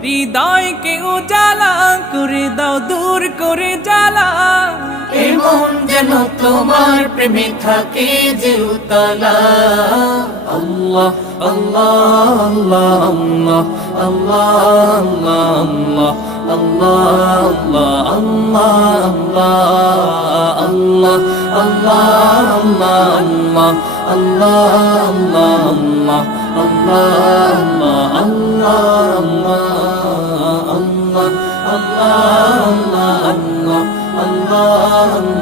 হৃদয়কে উজালা করে দাও, দূর করে জ্বালা। এমন যেন তোমার প্রেমে থাকে যে উতলা। আল্লাহ আল্লাহ আল্লাহ আল্লাহ আল্লাহ আল্লাহ আল্লাহ আল্লাহ আল্লাহ আল্লাহ আল্লাহ আল্লাহ আল্লাহ আল্লাহ আল্লাহ আল্লাহ আল্লাহ আল্লাহ আল্লাহ